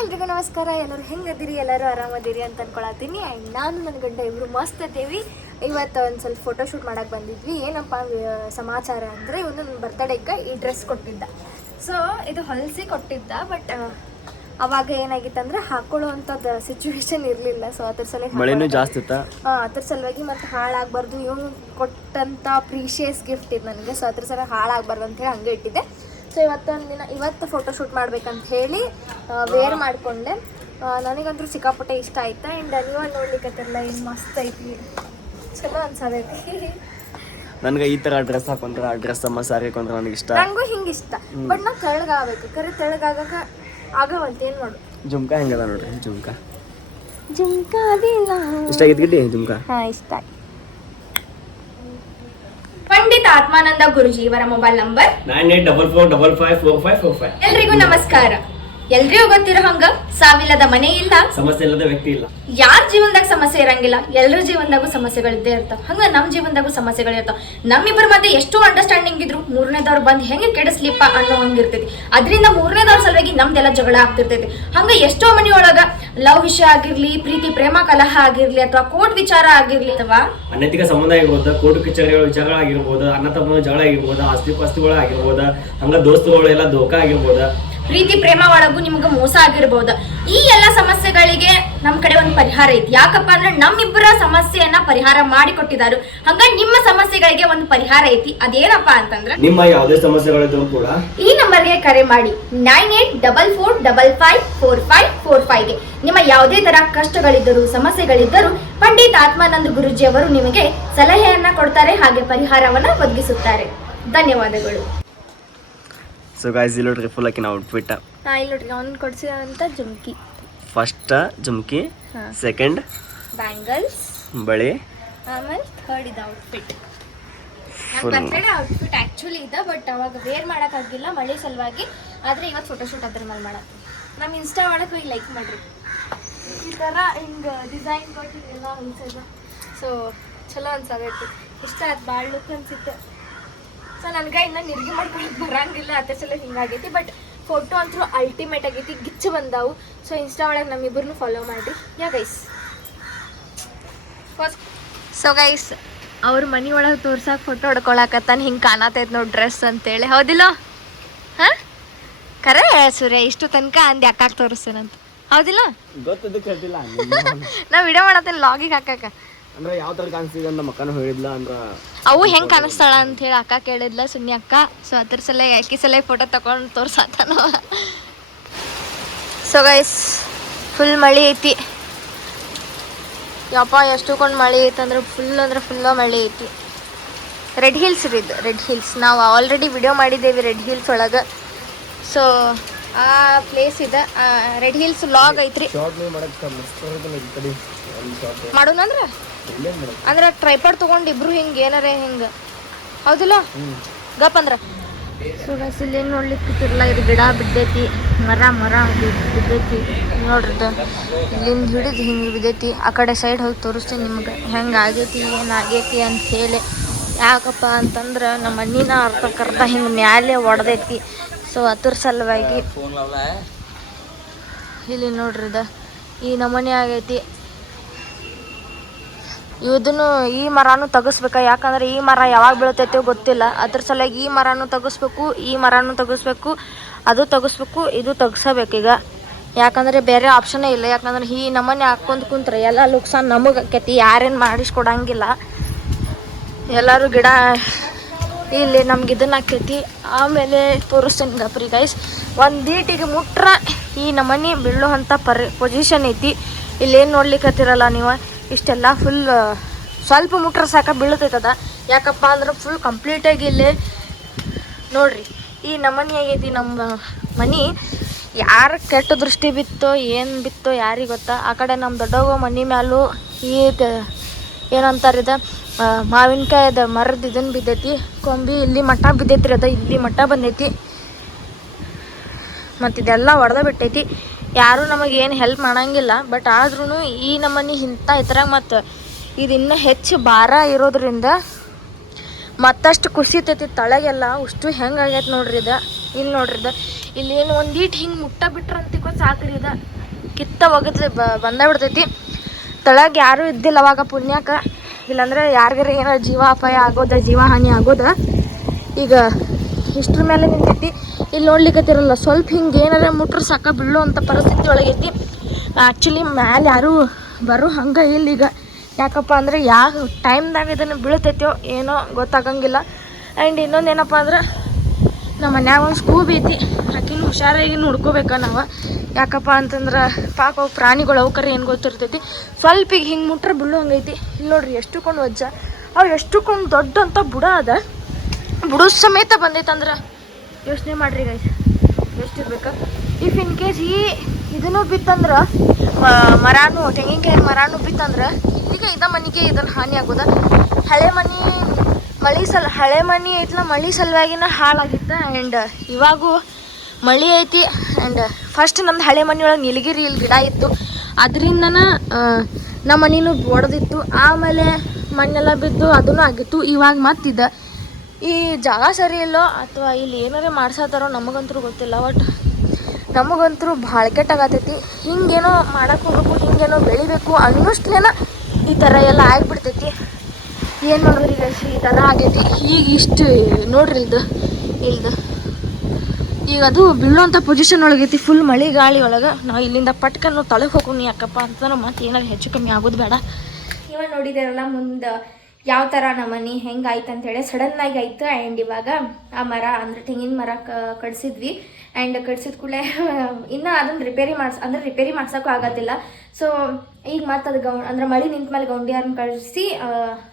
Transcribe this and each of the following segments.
ಎಲ್ರಿಗೂ ನಮಸ್ಕಾರ. ಎಲ್ಲರೂ ಹೆಂಗದಿರಿ? ಎಲ್ಲರೂ ಆರಾಮದಿರಿ ಅಂತ ಅನ್ಕೊಳತ್ತೀನಿ. ಆ್ಯಂಡ್ ನಾನು ನನ್ನ ಗಂಡ ಇಬ್ಬರು ಮಸ್ತ್ ಅದೇವಿ. ಇವತ್ತು ಒಂದು ಸ್ವಲ್ಪ ಫೋಟೋಶೂಟ್ ಮಾಡಕ್ಕೆ ಬಂದಿದ್ವಿ. ಏನಪ್ಪ ಸಮಾಚಾರ ಅಂದರೆ ಇವನು ನನ್ನ ಬರ್ತಡೇಗೆ ಈ ಡ್ರೆಸ್ ಕೊಟ್ಟಿದ್ದ. ಸೊ ಇದು ಹೊಲಸಿ ಕೊಟ್ಟಿದ್ದ ಬಟ್ ಅವಾಗ ಏನಾಗಿತ್ತಂದ್ರೆ ಹಾಕೊಳ್ಳುವಂಥದ್ದು ಸಿಚುವೇಶನ್ ಇರಲಿಲ್ಲ. ಸೊ ಅದ್ರ ಸಲ ಮಳೆನೂ ಜಾಸ್ತಿ ಇತ್ತ? ಹಾಂ ಅದ್ರ ಸಲುವಾಗಿ ಮತ್ತೆ ಹಾಳಾಗಬಾರ್ದು. ಇವನು ಕೊಟ್ಟಂಥ ಪ್ರೀಶಿಯಸ್ ಗಿಫ್ಟ್ ಇದು ನನಗೆ. ಸೊ ಅದ್ರ ಸಲ ಹಾಳಾಗಬಾರ್ದು ಅಂತ ಹೇಳಿ ಹಂಗೆ ಇಟ್ಟಿದ್ದೆ. ಸೊ ಇವತ್ತೊಂದು ದಿನ ಇವತ್ತು ಫೋಟೋಶೂಟ್ ಮಾಡ್ಬೇಕಂತ ಹೇಳಿ ವೇರ್ ಮಾಡಿಕೊಂಡೆ. ನನಗಂತೂ ಸಿಕ್ಕಾಪಟ್ಟೆ ಇಷ್ಟ ಆಯ್ತು. ಆ್ಯಂಡ್ ನೀವು ನೋಡ್ಲಿಕ್ಕತ್ತಿರಲ್ಲ ಏನು ಮಸ್ತ್ ಐತಿ. ಚಲೋ ಅನ್ಸದೈತಿ ನನಗೆ ಈ ಥರ ಡ್ರೆಸ್ ಹಾಕೊಂಡ್ರೆ ಆ ಡ್ರೆಸ್ ಅಮ್ಮ ಸಾರಿ ಹಾಕೊಂಡ್ರೆ ನನಗೆ ಇಷ್ಟ. ನಂಗೂ ಹಿಂಗೆ ಇಷ್ಟ. ಬಟ್ ನಾವು ತೆಳಗಾಗಬೇಕು ಕರೆ ತೆಳಗಾಗಕ ಆಗವಂತ ಏನು ಮಾಡು ಜುಮ್ಕಾ ಹೆಂಗದ ನೋಡ್ರಿ ಜುಮ್ಕಾ. ಜುಮ್ಕಾ ಅದಿಲ್ಲ. ಇಷ್ಟ ಆಗಿತ್ತು ಗಿಡ್ಡಿ ಜುಮ್ಕಾ? ಹಾಂ ಇಷ್ಟ ಆಯ್ತು. ಆತ್ಮಾನಂದ ಗುರುಜಿ ಇವರ mobile number nine eight double four double five four five four five ಎಲ್ರಿಗೂ ನಮಸ್ಕಾರ. ಎಲ್ರಿಗೂ ಗೊತ್ತಿರೋ ಹಂಗ ಸಾವಿಲ್ಲದ ಮನೆ ಇಲ್ಲ. ಸಮಸ್ಯೆ ಇಲ್ಲದ ವ್ಯಕ್ತಿ ಇಲ್ಲ. ಯಾರ ಜೀವನದಾಗ ಸಮಸ್ಯೆ ಇರಂಗಿಲ್ಲ. ಎಲ್ಲರ ಜೀವನದಾಗೂ ಸಮಸ್ಯೆಗಳಿದ್ದೇ ಇರ್ತಾವ. ಹಂಗ ನಮ್ ಜೀವನದಾಗೂ ಸಮಸ್ಯೆಗಳಿರ್ತಾವ ನಮ್ಮಿಬ್ಬರ ಮಧ್ಯೆ ಎಷ್ಟು ಅಂಡರ್ಸ್ಟ್ಯಾಂಡಿಂಗ್ ಇದ್ರು ಮೂರನೇದವ್ರು ಬಂದ್ ಹೆಂಗೆ ಕೆಡಿಸ್ಲಿಪ್ಪ ಅನ್ನೋ ಹಂಗಿರ್ತೈತಿ ಅದರಿಂದ ಮೂರನೇದವ್ರ ಸಲುವಾಗಿ ನಮ್ದೆಲ್ಲ ಜಗಳ ಆಗ್ತಿರ್ತೈತಿ. ಹಂಗ ಎಷ್ಟೋ ಮನೆಯೊಳಗ ಲವ್ ವಿಷಯ ಆಗಿರ್ಲಿ ಪ್ರೀತಿ ಪ್ರೇಮ ಕಲಹ ಆಗಿರ್ಲಿ ಅಥವಾ ಕೋರ್ಟ್ ವಿಚಾರ ಆಗಿರ್ಲಿ ಅಥವಾ ಅನೈತಿಕ ಸಂಬಂಧ ಆಗಿರ್ಬೋದು ಕೋರ್ಟ್ ಕಚೇರಿಗಳ ವಿಚಾರಗಳು ವಿಚಾರಗಳಾಗಿರ್ಬೋದು ಅನ್ನ ತಮ್ಮ ಜಗಳ ಆಗಿರ್ಬೋದು ಆಸ್ತಿ ಪಾಸ್ತಿಗಳು ಆಗಿರ್ಬೋದು ಹಂಗ ದೋಸ್ತುಗಳು ಎಲ್ಲ ದೋಖ ಆಗಿರ್ಬೋದು. ಪ್ರೀತಿ ಪ್ರೇಮ ಒಳಗೂ ನಿಮ್ಗೆ ಮೋಸ ಆಗಿರ್ಬೋದು. ಈ ಎಲ್ಲ ಸಮಸ್ಯೆಗಳಿಗೆ ನಮ್ ಕಡೆ ಒಂದು ಪರಿಹಾರ ಐತಿ. ಯಾಕಪ್ಪ ಅಂದ್ರೆ ನಮ್ಮಿಬ್ಬರ ಸಮಸ್ಯೆಯನ್ನ ಪರಿಹಾರ ಮಾಡಿ ಕೊಟ್ಟಿದ್ದಾರೆ ಹಂಗ ನಿಮ್ಮ ಸಮಸ್ಯೆಗಳಿಗೆ ಒಂದು ಪರಿಹಾರ ಐತಿ. ಅದೇನಪ್ಪಾ ಅಂತಂದ್ರೆ ನಿಮ್ಮ ಯಾವುದೇ ಸಮಸ್ಯೆಗಳಿದ್ರು ಕೂಡ ಈ ನಂಬರ್ಗೆ ಕರೆ ಮಾಡಿ. Nine eight double four double five four five four ಫೈವ್ಗೆ. ನಿಮ್ಮ ಯಾವುದೇ ತರ ಕಷ್ಟಗಳಿದ್ದರೂ ಸಮಸ್ಯೆಗಳಿದ್ದರೂ ಪಂಡಿತ್ ಆತ್ಮಾನಂದ ಗುರುಜಿ ಅವರು ನಿಮಗೆ ಸಲಹೆಯನ್ನ ಕೊಡ್ತಾರೆ ಹಾಗೆ ಪರಿಹಾರವನ್ನ ಒದಗಿಸುತ್ತಾರೆ. ಧನ್ಯವಾದಗಳು. ಸೊ ಗಾಯ್ಸ್ ಇಲ್ಲಿ ನೋಡ್ರಿ ಫುಲ್ ಹಾಕಿ ನಾವು ಟ್ವಿಟ್ಟ ನಾ ಇಲ್ಲಿ ನೋಡ್ರಿ ಅವ್ನು ಕೊಡ್ಸಿದಂತ ಜುಮ್ಕಿ. ಫಸ್ಟ್ ಜುಮ್ಕಿ. ಹಾ. ಸೆಕೆಂಡ್ ಬ್ಯಾಂಗಲ್ಸ್ ಬಳಿ. ಆಮೇಲೆ ಥರ್ಡ್ ಇದು outfit Full. Birthday outfit actually ಇದೆ ಬಟ್ ಅವಾಗ ವೇರ್ ಮಾಡೋಕ್ಕಾಗಿಲ್ಲ ಮಳೆ ಸಲುವಾಗಿ. ಆದರೆ ಇವತ್ತು ಫೋಟೋಶೂಟ್ ಅದ್ರ ಮೇಲೆ ಮಾಡತ್ತೀನಿ ನಮ್ಮ ಇನ್ಸ್ಟಾ ಒಳಗೆ ಹೋಗಿ ಲೈಕ್ ಮಾಡಿರಿ. ಈ ಥರ ಹಿಂಗೆ ಡಿಸೈನ್ ಕೊಟ್ಟು ಎಲ್ಲ ಹೊಲ್ಸದ ಸೊ ಚಲೋ ಅನ್ಸದೈತಿ ಇಷ್ಟ ಆಯ್ತು ಭಾಳ ಲುಕ್ ಅನ್ಸಿತ್ತು. ಸೊ ನನಗೆ ಇನ್ನೂ ನಿರ್ಗಿ ಮಾಡ್ಕೊಳಕ್ ಬರಂಗಿಲ್ಲ ಅದ್ರ ಸಲ ಹಿಂಗಾಗೈತಿ. ಬಟ್ ಫೋಟೋ ಅಂತೂ ಅಲ್ಟಿಮೇಟ್ ಆಗೈತಿ ಗಿಚ್ಚು ಬಂದಾವು. ಸೊ ಇನ್ಸ್ಟಾ ಒಳಗೆ ನಮ್ಮಿಬ್ಬರನ್ನು ಫಾಲೋ ಮಾಡಿರಿ. ಯಾ ಗೈಸ್ ಸೊ ಗೈಸ್ ಅವ್ರ ಮನೆ ಒಳಗೆ ತೋರ್ಸಕ್ಕೆ ಫೋಟೋ ಹೊಡ್ಕೊಳಕತ್ತಾನ. ಹಿಂಗೆ ಕಾಣತೈತೆ ನೋಡಿ ಡ್ರೆಸ್ ಅಂತೇಳಿ. ಹೌದಿಲ್ಲ? ಹಾಂ? ಕರೆ ಸೂರ್ಯ ಇಷ್ಟು ತನಕ ಅಂದ್ ಯಾಕಾಕ್ ತೋರಿಸ್ತೇನಂತ. ಹೌದಿಲ್ಲ? ನಾ ವಿಡಿಯೋ ಮಾಡತ್ತೇನೆ ಲಾಗಿಗೆ ಹಾಕಕ್ಕ. ಅಂದ್ರೆ ಯಾವ ತರ ಕಾಣಿಸ್ತಿದೆ ಅಂತ ಮಕ್ಕನು ಹೇಳಿದ್ಲ ಅಂದ್ರೆ ಅವು ಹೆಂಗೆ ಕಾಣಿಸ್ತಾಳ ಅಂತ ಹೇಳಿ ಅಕ್ಕ ಕೇಳಿದ್ಲ ಸುನ್ನಿ ಅಕ್ಕ. ಸೊ ಅದ್ರ ಸಲ ಯಾಕೆ ಸಲ ಫೋಟೋ ತಗೊಂಡು ತೋರ್ಸತ್ತಾನ ಸೊ ಗೈಸ್ ಫುಲ್ ಮಳಿ ಐತಿ. ಯಪ್ಪ ಎಷ್ಟುಕೊಂಡು ಮಳೆ ಐತಿ ಅಂದ್ರೆ ಫುಲ್ ಅಂದ್ರೆ ಫುಲ್ಲ ಮಳೆ ಐತಿ. ರೆಡ್ ಹಿಲ್ಸ್ ರೀ ಇದು ರೆಡ್ ಹಿಲ್ಸ್ ನಾವು ಆಲ್ರೆಡಿ ವಿಡಿಯೋ ಮಾಡಿದ್ದೇವೆ ರೆಡ್ ಹಿಲ್ಸ್ ಒಳಗೆ. ಸೊ ಆ ಪ್ಲೇಸ್ ಇದ ರೆಡ್ ಹಿಲ್ಸ್ ಲಾಗ್ ಐತ್ರಿ. ಕಡೆ. ಮಾಡೋಣ ಅಂದ್ರೆ? ಅಂದ್ರೆ ಟ್ರೈಪಾಡ್ ತಗೊಂಡು ಇಬ್ರು ಹಿಂಗೆ ಏನಾರ ಹಿಂಗೆ. ಹೌದಿಲ್ಲ? ಗಪ್ ಅಂದ್ರ. ಸುಡಸ್ ಇಲ್ಲಿ ಏನು ನೋಡ್ಲಿಕ್ಕಿರ್ಲ ಇದು ಗಿಡ ಬಿದ್ದೈತಿ ಮರ ಮರ ಬಿದ್ದೈತಿ. ನೋಡ್ರದ ಇಲ್ಲಿಂದ ಹಿಡಿದು ಹಿಂಗೆ ಬಿದ್ದೈತಿ. ಆ ಕಡೆ ಸೈಡ್ ಹೋಗಿ ತೋರಿಸ್ತೀನಿ ನಿಮ್ಗೆ ಹೆಂಗೆ ಆಗೈತಿ ಏನು ಆಗೈತಿ ಅಂತ ಹೇಳಿ. ಯಾಕಪ್ಪ ಅಂತಂದ್ರೆ ನಮ್ಮ ಮಣ್ಣಿನ ಕರ್ತ ಹಿಂಗೆ ಮ್ಯಾಲೆ ಒಡ್ದೈತಿ. ಸೊ ಅದ್ರ ಸಲುವಾಗಿ ಇಲ್ಲಿ ನೋಡ್ರಿದ ಇದ ಈ ನಮೂನೆ ಆಗೈತಿ. ಇದನ್ನು ಈ ಮರನೂ ತಗಸ್ಬೇಕ? ಯಾಕಂದ್ರೆ ಈ ಮರ ಯಾವಾಗ ಬೀಳ್ತೈತೆ ಗೊತ್ತಿಲ್ಲ. ಅದ್ರ ಸಲುವಾಗಿ ಈ ಮರನೂ ತೆಗಿಸ್ಬೇಕು, ಈ ಮರನೂ ತೆಗಿಸ್ಬೇಕು, ಅದು ತೆಗಿಸ್ಬೇಕು, ಇದು ಈಗ. ಯಾಕಂದ್ರೆ ಬೇರೆ ಆಪ್ಷನೇ ಇಲ್ಲ. ಯಾಕಂದ್ರೆ ಈ ನಮ್ಮನೆ ಹಾಕ್ಕೊಂಡು ಕುಂತ್ರೆ ಎಲ್ಲ ಲುಕ್ಸಾನ್ ನಮಗೆ ಆಕೈತಿ. ಯಾರೇನು ಮಾಡಿಸ್ಕೊಡಂಗಿಲ್ಲ. ಎಲ್ಲರೂ ಗಿಡ ಇಲ್ಲಿ ನಮ್ಗೆ ಇದನ್ನ ಆಕೈತಿ. ಆಮೇಲೆ ತೋರಿಸ್ತೀನಿ ಗಪ್ರಿ ಗೈಸ್ ಒಂದು ದೀಟಿಗೆ ಮುಟ್ರ ಈ ನಮನಿ ಬೀಳುವಂತ ಪರಿ ಪೊಸಿಷನ್ ಐತಿ. ಇಲ್ಲೇನು ನೋಡ್ಲಿಕ್ಕತ್ತಿರಲ್ಲ ನೀವು? ಇಷ್ಟೆಲ್ಲ ಫುಲ್ ಸ್ವಲ್ಪ ಮುಟ್ರೆ ಸಾಕ ಬೀಳ್ತೈತದ. ಯಾಕಪ್ಪ ಅಂದ್ರೆ ಫುಲ್ ಕಂಪ್ಲೀಟಾಗಿ ಇಲ್ಲಿ, ನೋಡ್ರಿ, ಈ ನಮ್ಮನೆ ಆಗೈತಿ ನಮ್ಮ ಮನಿ ಯಾರ ಕೆಟ್ಟ ದೃಷ್ಟಿ ಬಿತ್ತೋ, ಏನು ಬಿತ್ತೋ, ಯಾರಿಗೆ ಗೊತ್ತಾ? ಆ ಕಡೆ ನಮ್ಮ ದೊಡ್ಡವ ಮನೆ ಮ್ಯಾಲೂ ಈ ಏನಂತಾರಿದ ಮಾವಿನಕಾಯದ ಮರದ ಇದನ್ನು ಬಿದ್ದೈತಿ. ಕೊಂಬಿ, ಇಲ್ಲಿ ಮಠ ಬಿದ್ದೈತಿ ಅದ, ಇಲ್ಲಿ ಮಠ ಬಂದೈತಿ. ಮತ್ತು ಇದೆಲ್ಲ ಒಡೆದ ಬಿಟ್ಟೈತಿ. ಯಾರೂ ನಮಗೆ ಏನು ಹೆಲ್ಪ್ ಮಾಡಂಗಿಲ್ಲ ಬಟ್ ಆದ್ರೂ ಈ ನಮ್ಮನೆ ಇಂಥ ಇದ್ರಾಗ ಮತ್ತು ಇದು ಇನ್ನೂ ಹೆಚ್ಚು ಭಾರ ಇರೋದ್ರಿಂದ ಮತ್ತಷ್ಟು ಕುಸಿತೈತಿ ತಳಗೆಲ್ಲ. ಅಷ್ಟು ಹೆಂಗೆ ಆಗೈತೆ ನೋಡ್ರಿ ಇದು. ಇಲ್ಲಿ ನೋಡ್ರಿ ಇದ. ಇಲ್ಲಿ ಏನು ಒಂದೀಟ್ ಹಿಂಗೆ ಮುಟ್ಟ ಬಿಟ್ರೆ ಅಂತಿಕೋ ಸಾಕ್ರಿ ಇದ. ಕಿತ್ತ ಹೋಗತ್ಲೆ ಬಂದ ಬಿಡ್ತೈತಿ. ತಳಗೆ ಯಾರೂ ಇದ್ದಿಲ್ಲ ಅವಾಗ ಪುಣ್ಯಕ್ಕೆ. ಇಲ್ಲಾಂದ್ರೆ ಯಾರಿಗಾರ ಏನಾರ ಜೀವ ಅಪಾಯ ಆಗೋದ ಜೀವ ಹಾನಿ ಆಗೋದ. ಈಗ ಇಷ್ಟ್ರ ಮೇಲೆ ನಿಂತೈತಿ. ಇಲ್ಲಿ ನೋಡ್ಲಿಕ್ಕತ್ತಿರಲ್ಲ ಸ್ವಲ್ಪ ಹಿಂಗೆ ಏನಾರ ಮುಟ್ರೆ ಸಾಕ ಬೀಳೋ ಪರಿಸ್ಥಿತಿ ಒಳಗೈತಿ. ಆ್ಯಕ್ಚುಲಿ ಮ್ಯಾಲೆ ಯಾರೂ ಬರೋ ಹಂಗೆ ಇಲ್ಲ ಈಗ. ಯಾಕಪ್ಪ ಅಂದ್ರೆ ಯಾವ ಟೈಮ್ದಾಗ ಇದನ್ನು ಬೀಳ್ತೈತೋ ಏನೋ ಗೊತ್ತಾಗಂಗಿಲ್ಲ. ಆ್ಯಂಡ್ ಇನ್ನೊಂದು ಏನಪ್ಪ ಅಂದ್ರೆ ನಮ್ಮ ಮನ್ಯಾಗ ಒಂದು ಸ್ಕೂಬ್ ಐತಿ ಆಕಿನ ಹುಷಾರಾಗಿ ನೋಡ್ಕೋಬೇಕ ನಾವು. ಯಾಕಪ್ಪ ಅಂತಂದ್ರೆ ಪಾಪ ಅವು ಪ್ರಾಣಿಗಳು ಅವಕರ ಏನು ಗೊತ್ತಿರ್ತೈತಿ. ಸ್ವಲ್ಪ ಈಗ ಹಿಂಗೆ ಮುಟ್ರೆ ಬೀಳೋ ಹಂಗೈತಿ. ಇಲ್ಲಿ ನೋಡ್ರಿ ಎಷ್ಟುಕೊಂಡು ವಜ್ಜ. ಅವು ಎಷ್ಟುಕೊಂಡು ದೊಡ್ಡ ಅಂತ ಬುಡ ಅದ. ಬುಡ ಸಮೇತ ಬಂದೈತೆ ಅಂದ್ರೆ ಯೋಚನೆ ಮಾಡ್ರಿ ಗೈಸ್ ಎಷ್ಟಿರ್ಬೇಕು? ಇಫ್ ಇನ್ ಕೇಸ್ ಈ ಇದನ್ನು ಬಿತ್ತಂದ್ರೆ ಮರಾನು ತೆಂಗಿನಕಾಯಿ ಮರಾನು ಬಿತ್ತಂದ್ರೆ ಇಲ್ಲಿಗೆ ಇದ ಮನೆಗೆ ಇದನ್ನ ಹಾನಿ ಆಗೋದ? ಹಳೆ ಮನೆ ಮಳೆ ಸಲ್, ಹಳೆ ಮನೆ ಐತ್ಲ, ಮಳೆ ಸಲುವಾಗಿನ ಹಾಳಾಗಿತ್ತು ಆ್ಯಂಡ್ ಇವಾಗೂ ಮಳೆ ಐತಿ ಆ್ಯಂಡ್ ಫಸ್ಟ್ ನಮ್ದು ಹಳೆ ಮನೆಯೊಳಗೆ ನೀಲಗಿರಿ ಇಲ್ಲಿ ಗಿಡ ಇತ್ತು. ಅದರಿಂದನ ನಮ್ಮ ಮನೇನು ಒಡೆದಿತ್ತು. ಆಮೇಲೆ ಮಣ್ಣೆಲ್ಲ ಬಿದ್ದು ಅದೂ ಆಗಿತ್ತು. ಇವಾಗ ಮತ್ತಿದ. ಈ ಜಾಗ ಸರಿ ಇಲ್ಲೋ ಅಥವಾ ಇಲ್ಲಿ ಏನಾರೇ ಮಾಡ್ಸತ್ತಾರೋ ನಮಗಂತೂ ಗೊತ್ತಿಲ್ಲ ಬಟ್ ನಮಗಂತೂ ಭಾಳ ಕೆಟ್ಟಾಗತೈತಿ. ಹಿಂಗೇನೋ ಮಾಡಕ್ಕೆ ಹೋಗ್ಬೇಕು, ಹಿಂಗೇನೋ ಬೆಳಿಬೇಕು ಅನ್ನೋಷ್ಟೇನ ಈ ಥರ ಎಲ್ಲ ಆಗ್ಬಿಡ್ತೈತಿ. ಏನು ಮಾಡೋರು ಈಗ ಈ ಥರ ಆಗೈತಿ. ಈಗ ಇಷ್ಟು ನೋಡ್ರಿ ಇಲ್ದು ಇಲ್ದು. ಈಗ ಅದು ಬೀಳೋಂಥ ಪೊಸಿಷನ್ ಒಳಗೈತಿ ಫುಲ್ ಮಳೆ ಗಾಳಿ ಒಳಗೆ ನಾವು ಇಲ್ಲಿಂದ ಪಟ್ಕನ್ನು ತಳಗೆ ಹೋಗೋಣ ಯಾಕಪ್ಪ ಅಂತಂದ್ರೆ ಮತ್ತೆ ಏನಾರು ಹೆಚ್ಚು ಕಮ್ಮಿ ಆಗೋದು ಬೇಡ. ಇವಾಗ ನೋಡಿದಾರಲ್ಲ ಮುಂದೆ ಯಾವ ಥರ ನಮ್ಮ ಮನೆ ಹೆಂಗೆ ಆಯ್ತು ಅಂತೇಳಿ ಸಡನ್ ಆಗಿ ಆಯ್ತು ಆ್ಯಂಡ್ ಇವಾಗ ಆ ಮರ ಅಂದ್ರೆ ತೆಂಗಿನ ಮರ ಕ ಅಂಡ್ ಆ್ಯಂಡ್ ಕೂಡ ಕೂಡಲೇ ಇನ್ನೂ ಅದನ್ನು ರಿಪೇರಿ ಮಾಡ್ಸ, ಅಂದ್ರೆ ರಿಪೇರಿ ಮಾಡ್ಸೋಕ್ಕೂ ಆಗೋದಿಲ್ಲ. ಸೊ ಈಗ ಮತ್ತೆ ಅದು ಗೌ, ಅಂದ್ರೆ ಮಳೆ ನಿಂತ ಮೇಲೆ ಗೌಂಡಿಯಾರನ್ನ ಕಳಿಸಿ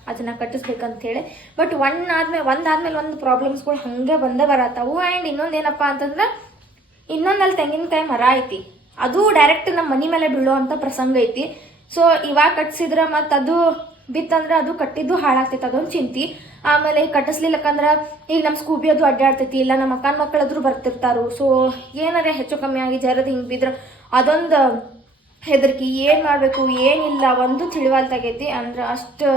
ಅದನ್ನು ಕಟ್ಟಿಸ್ಬೇಕಂತ ಹೇಳಿ. ಬಟ್ ಒನ್ ಆದ್ಮೇಲೆ ಒಂದು ಆದ್ಮೇಲೆ ಒಂದು ಪ್ರಾಬ್ಲಮ್ಸ್ಗಳು ಹಾಗೆ ಬಂದೇ ಬರತ್ತವು. ಆ್ಯಂಡ್ ಇನ್ನೊಂದು ಏನಪ್ಪ ಅಂತಂದ್ರೆ ಇನ್ನೊಂದಲ್ಲಿ ತೆಂಗಿನಕಾಯಿ ಮರ ಐತಿ. ಅದು ಡೈರೆಕ್ಟ್ ನಮ್ಮ ಮನೆ ಮೇಲೆ ಬೀಳೋ ಅಂತ ಪ್ರಸಂಗ ಐತಿ. ಸೊ ಇವಾಗ ಕಟ್ಸಿದ್ರೆ ಮತ್ತು ಅದು ಬಿತ್ತಂದ್ರೆ ಅದು ಕಟ್ಟಿದ್ದು ಹಾಳಾಗ್ತೈತೆ, ಅದೊಂದು ಚಿಂತಿ. ಆಮೇಲೆ ಕಟ್ಟಿಸ್ಲಿಲ್ಲಕಂದ್ರೆ ಈಗ ನಮ್ಮ ಸ್ಕೂಬಿ ಅದು ಅಡ್ಡಾಡ್ತೈತಿ, ಇಲ್ಲ ನಮ್ಮ ಅಕ್ಕನ ಮಕ್ಕಳಾದ್ರೂ ಬರ್ತಿರ್ತಾರು. ಸೊ ಏನಾರ ಹೆಚ್ಚು ಕಮ್ಮಿ ಆಗಿ ಜರದ್ ಹಿಂಗೆ ಬಿದ್ರೆ ಅದೊಂದು ಹೆದರ್ಕಿ. ಏನು ಮಾಡಬೇಕು, ಏನಿಲ್ಲ, ಒಂದು ತಿಳಿವಾಲ್ತಾಗೈತಿ ಅಂದ್ರೆ ಅಷ್ಟು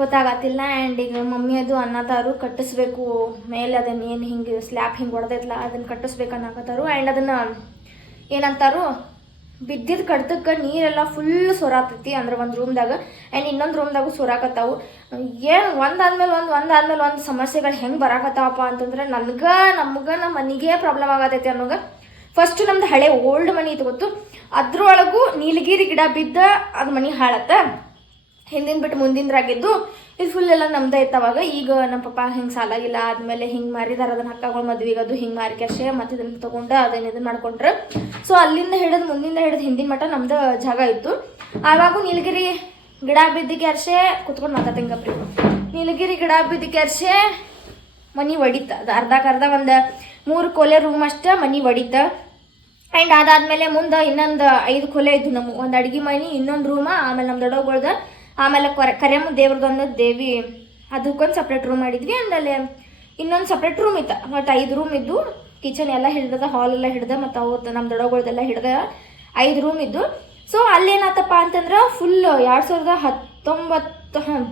ಗೊತ್ತಾಗತ್ತಿಲ್ಲ. ಆ್ಯಂಡ್ ಈಗ ಮಮ್ಮಿ ಅದು ಅನ್ನತಾರು ಕಟ್ಟಿಸ್ಬೇಕು. ಮೇಲೆ ಅದನ್ನ ಏನು ಹಿಂಗೆ ಸ್ಲ್ಯಾಬ್ ಹಿಂಗೆ ಹೊಡೆದೈತಲ್ಲ ಅದನ್ನು ಕಟ್ಟಿಸ್ಬೇಕು ಅನ್ನಕತ್ತಾರು ಆ್ಯಂಡ್ ಅದನ್ನು ಏನಂತಾರು ಬಿದ್ದಿದ್ದು ಕಡ್ತಕ್ಕೆ ನೀರೆಲ್ಲ ಫುಲ್ ಸೊರಾತೈತಿ ಅಂದ್ರೆ ಒಂದು ರೂಮ್ದಾಗ ಆ್ಯಂಡ್ ಇನ್ನೊಂದು ರೂಮ್ದಾಗೂ ಸೊರಾಕತ್ತಾವು. ಏನು ಒಂದಾದ್ಮೇಲೆ ಒಂದು ಒಂದಾದ್ಮೇಲೆ ಒಂದು ಸಮಸ್ಯೆಗಳು ಹೆಂಗೆ ಬರಾಕತ್ತಾವಪ್ಪ ಅಂತಂದ್ರೆ ನನಗೆ, ನಮ್ಗೆ ನಮ್ಮ ಮನೆಗೆ ಪ್ರಾಬ್ಲಮ್ ಆಗತೈತಿ ಅನ್ನೋಗ. ಫಸ್ಟ್ ನಮ್ದು ಹಳೆ ಓಲ್ಡ್ ಮನಿ ಇತ್ತು ಗೊತ್ತು. ಅದ್ರೊಳಗೂ ನೀಲಗಿರಿ ಗಿಡ ಬಿದ್ದ ಅದು ಮನೆ ಹಾಳತ್ತ ಹಿಂದಿನ ಬಿಟ್ಟು ಮುಂದಿಂದ್ರಾಗಿದ್ದು, ಇದು ಫುಲ್ ಎಲ್ಲ ನಮ್ದೇ ಇತ್ತವಾಗ. ಈಗ ನಮ್ಮ ಪಪ್ಪ ಹಿಂಗೆ ಸಾಲಾಗಿಲ್ಲ, ಆದಮೇಲೆ ಹಿಂಗೆ ಮಾರಿದಾರ, ಅದನ್ನ ಹಕ್ಕಗಳು ಮದ್ವೆಗೆ ಅದು ಹಿಂಗೆ ಮಾರಿ ಅಷ್ಟೇ ಮತ್ತು ಇದನ್ನು ತೊಗೊಂಡು ಅದನ್ನ ಇದನ್ನ ಮಾಡ್ಕೊಂಡ್ರೆ. ಸೊ ಅಲ್ಲಿಂದ ಹಿಡಿದು ಮುಂದಿಂದ ಹಿಡಿದು ಹಿಂದಿನ ಮಟ್ಟ ನಮ್ದು ಜಾಗ ಇತ್ತು. ಆವಾಗೂ ನೀಲಗಿರಿ ಗಿಡ ಬಿದ್ದಿಗೆ ಅರ್ಷೆ ಕುತ್ಕೊಂಡು ಮಾತಾಡ್ತಂಗಪ್ರಿ ನೀಲಗಿರಿ ಗಿಡ ಬಿದ್ದಿಗೆ ಅರ್ಷೆ ಮನಿ ಒಡಿತ. ಅದು ಅರ್ಧಕ್ಕೆ ಒಂದು ಮೂರು ಕೊಲೆ ರೂಮ್ ಅಷ್ಟೇ ಮನಿ ಒಡಿತ. ಆ್ಯಂಡ್ ಅದಾದ್ಮೇಲೆ ಮುಂದೆ ಇನ್ನೊಂದು ಐದು ಕೊಲೆ ಇದ್ದು ನಮ್ಮ. ಒಂದು ಅಡುಗೆ ಮನೆ, ಇನ್ನೊಂದು ರೂಮ ಆಮೇಲೆ ನಮ್ಮ ದೊಡ್ಡಗಳ್ದ ಆಮೇಲೆ ಕೊರೆ ದೇವ್ರದೊಂದು ದೇವಿ, ಅದಕ್ಕೊಂದು ಸಪ್ರೇಟ್ ರೂಮ್ ಮಾಡಿದ್ವಿ. ಆಮೇಲೆ ಇನ್ನೊಂದು ಸಪ್ರೇಟ್ ರೂಮ್ ಇತ್ತು. ಒಟ್ಟು ಐದು ರೂಮ್ ಇದ್ದು ಕಿಚನ್ ಎಲ್ಲ ಹಿಡ್ದದ ಹಾಲ್ ಎಲ್ಲ ಹಿಡ್ದ, ಮತ್ತು ಅವತ್ತು ನಮ್ಮ ದೊಡ್ಡಗಳ್ದೆಲ್ಲ ಹಿಡ್ದ ಐದು ರೂಮ್ ಇದ್ದು. ಸೊ ಅಲ್ಲೇನಾತಪ್ಪ ಅಂತಂದ್ರೆ ಫುಲ್ ಎರಡು ಸಾವಿರದ ಹತ್ತೊಂಬತ್ತು, ಹಾಂ,